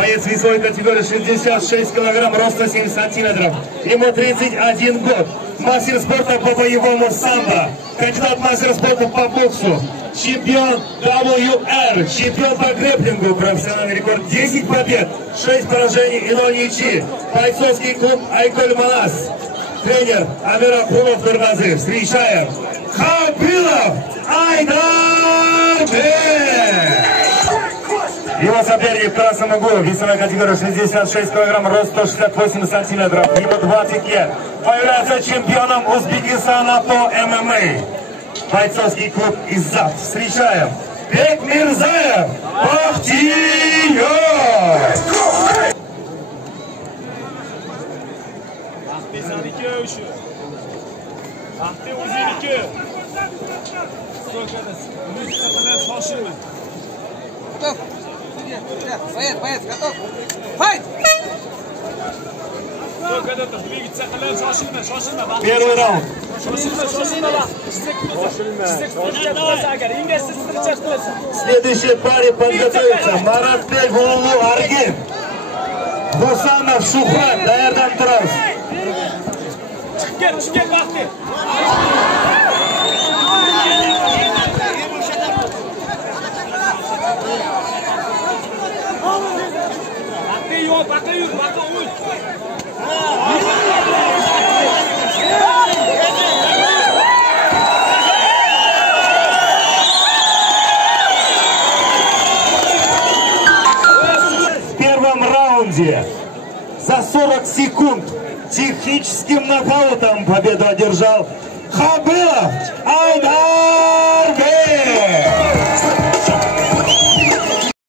Боец весовой категории 66 килограмм, роста 7 сантиметров. Ему 31 год. Мастер спорта по боевому самбо. Кандидат мастера спорта по боксу. Чемпион WR. Чемпион по грэпплингу. Профессиональный рекорд 10 побед, 6 поражений и 0 ничьи. Бойцовский клуб Айколь Манас. Тренер Амир Акулов Нургазы. Встречаем Хабилов Айдар Бек. Его соперник в красном углу, весовая категория 66 килограмм, рост 168 сантиметров, ему 20 лет. Появляется чемпионом Узбекистана по ММА. Бойцовский клуб Иззат. Встречаем Бекмирзаев Бахтиер. Боец, готов? Файт! Первый раунд. Следующий парень подготовится. Маратбек Улу Аргин. Хусанов Шухрат. Даярдан Турас. В первом раунде за 40 секунд техническим нокаутом победу одержал Хабилов Айдар Бек.